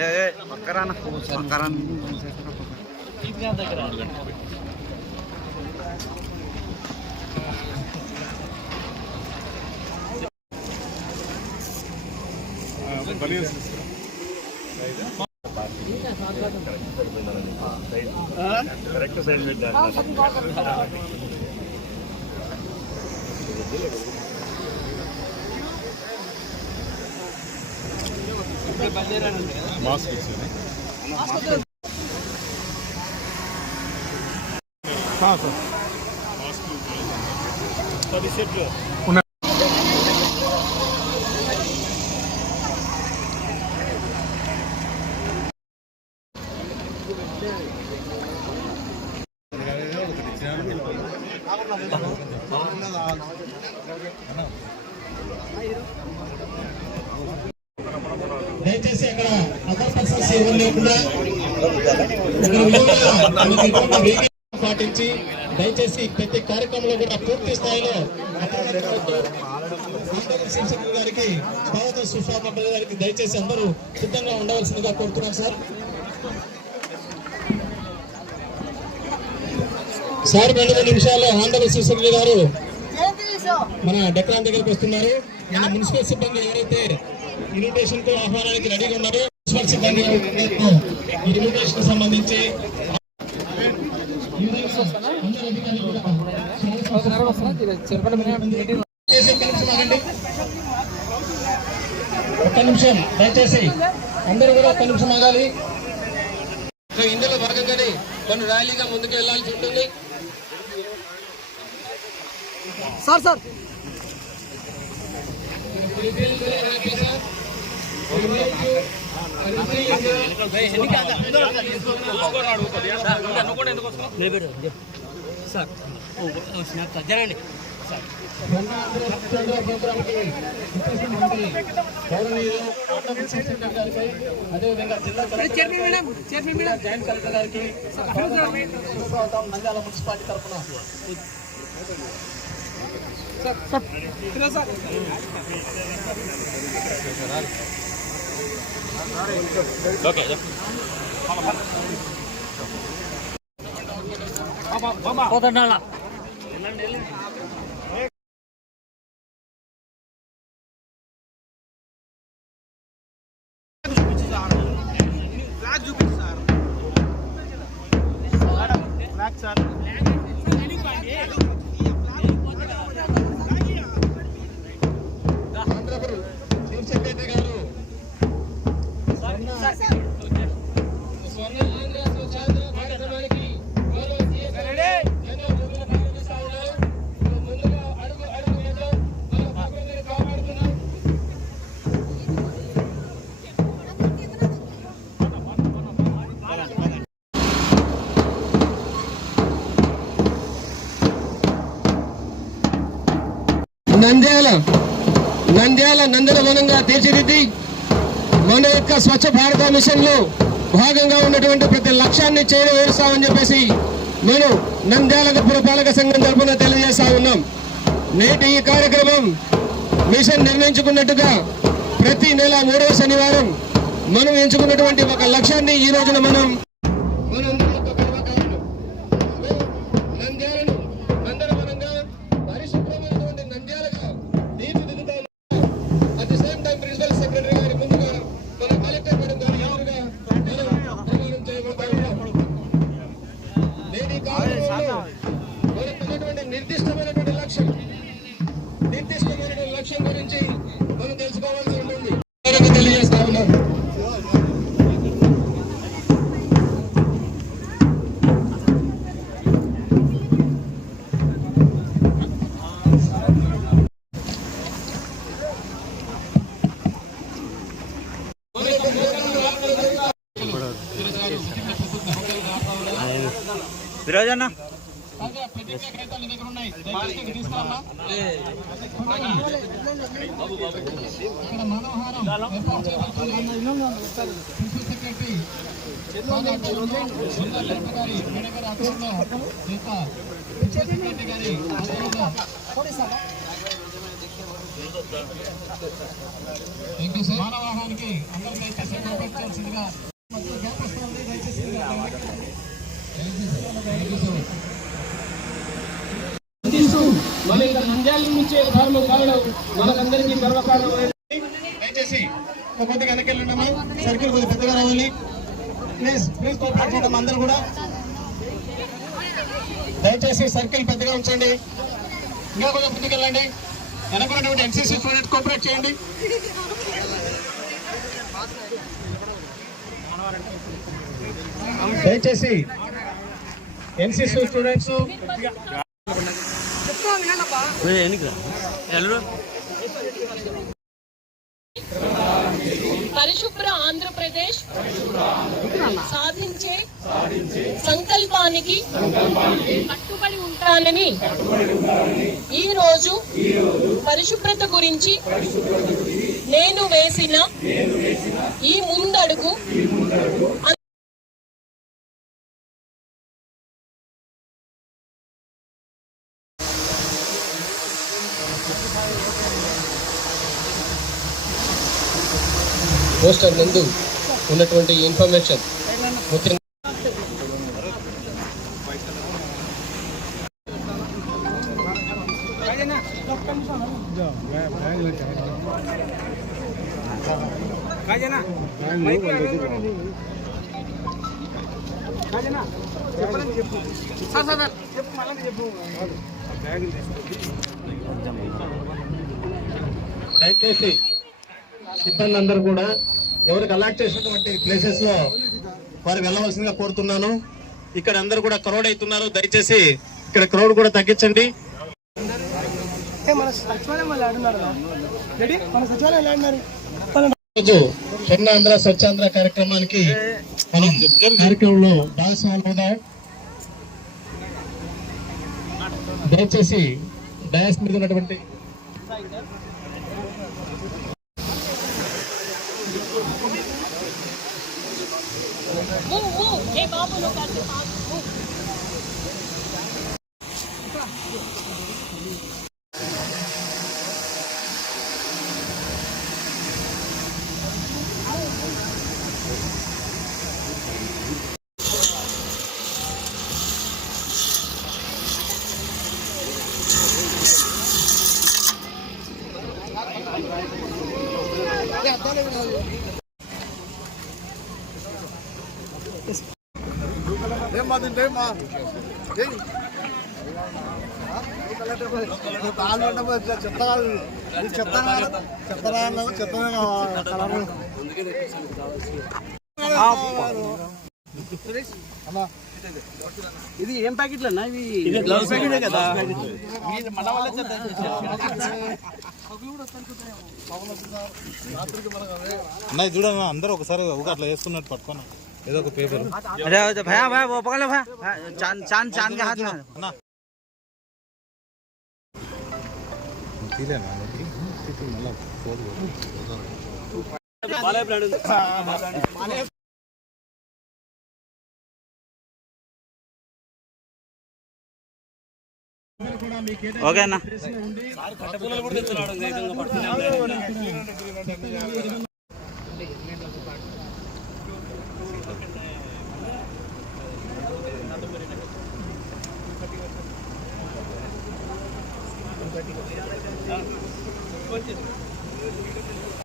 ఏ పక్కరాన. పక్కరాన. Correct size పెట్టారు మాస్క్ ఇచ్చింది పది సెట్లు దయచేసి అక్కడ అదర్ పర్సన్స్ ఎవరు లేకుండా ఇక్కడ పాటించి దయచేసి ప్రతి కార్యక్రమంలో కూడా పూర్తి స్థాయిలో గారికి స్వాగత సుస్వాగతం గారికి దయచేసి అందరూ సిద్ధంగా ఉండవలసిందిగా కోరుతున్నాం సార్. సార్ రెండు నిమిషాల్లో ఆంధ్రప్రదేశ్ శిక్షకులు గారు మన డెక్రాన్ దగ్గరికి వస్తున్నారు. మన మున్సిపల్ సిబ్బంది ఎవరైతే ఇన్విటేషన్కు ఆహ్వానానికి రెడీగా ఉన్నారు. మున్సిపల్ సిబ్బంది ఇన్విటేషన్ సంబంధించి ఒక్క నిమిషం దయచేసి అందరూ కూడా ఒక్క నిమిషం ఆగాలి. ఇందులో భాగంగానే కొన్ని ర్యాలీగా ముందుకు వెళ్ళాల్సి ఉంటుంది. Sir sir. సార్ జరండి అదేవిధంగా జిల్లా చట్నీ మేడం మేడం జాయింట్ కలెక్టర్ గారికి నంద్యాల మున్సిపాలిటీ తరఫున సార్ సార్ నంద్యాల నంద్యాల నందనవనంగా తీర్చిదిద్ది మన యొక్క స్వచ్ఛ భారత మిషన్లో భాగంగా ఉన్నటువంటి ప్రతి లక్ష్యాన్ని చేరవేరుస్తామని చెప్పేసి నేను నంద్యాల పురపాలక సంఘం తరఫున తెలియజేస్తా ఉన్నాం. నేటి ఈ కార్యక్రమం మిషన్ నిర్ణయించుకున్నట్టుగా ప్రతి నెల మూడవ శనివారం మనం ఎంచుకున్నటువంటి ఒక లక్ష్యాన్ని ఈ రోజున మనం నిర్దిష్టమైనటువంటి లక్ష్యం గురించి మనం తెలుసుకోవాల్సి ఉంటుంది. తెలియజేస్తా ఉన్నాం ఇక్కడ మనోహారం గారి మానవాహానికి అందరికీ దయచేసి దయచేసి మన ఇంకా నంద్యాల నుంచే కారణం కారణం మనకందరికీ గర్వకారణం దయచేసి ఒక కొద్దిగా వెనకెళ్ళండమ్మా సర్కిల్ కొద్దిగా పెద్దగా రావాలి. ప్లీజ్ ప్లీజ్ కోఆపరేట్ చేయడం అందరూ కూడా. దయచేసి సర్కిల్ పెద్దగా ఉంచండి. ఇంకా కొంచెం ముందుకు వెళ్ళండి. వెనకున్నటువంటి ఎన్సీసీ స్టూడెంట్ కోఆపరేట్ చేయండి. దయచేసి ఎన్సీసీ స్టూడెంట్స్ పరిశుభ్ర ఆంధ్రప్రదేశ్ సాధించే సంకల్పానికి కట్టుబడి ఉంటానని ఈ రోజు పరిశుభ్రత గురించి నేను వేసిన ఈ ముందడుగు పోస్టర్ నందు ఉన్నటువంటి ఇన్ఫర్మేషన్ ముఖ్యంగా దయచేసి సిబ్బంది అందరూ కూడా ఎవరికి అలాట్ చేసినటువంటి ప్లేసెస్లో వారు వెళ్ళవలసిందిగా కోరుతున్నాను. ఇక్కడ అందరూ కూడా క్రౌడ్ అవుతున్నారు. దయచేసి ఇక్కడ క్రౌడ్ కూడా తగ్గించండి. రోజు స్వర్ణాంధ్ర స్వచ్ఛాంధ్ర కార్యక్రమానికి మనం కార్యక్రమంలో భాగస్వాములు అవుదాం. దయచేసి డయాస్ మీద ఉన్నటువంటి మూవ్ ఇది ఏం ప్యాకెట్లు అన్న? ఇవి గ్లౌస్ ప్యాకెటే కదా. అన్న ఇది చూడన్న అందరూ ఒకసారి ఒక అట్లా వేసుకున్నట్టు పట్టుకోను. ఏదో ఒక పేపర్ अरे अरे, भैया भैया वो पकड़ लो भैया भैया, चांद चांद चांद के हाथ में అన్న తీలేనా మళ్ళీ పోదు ఓకే అన్న దయచేసి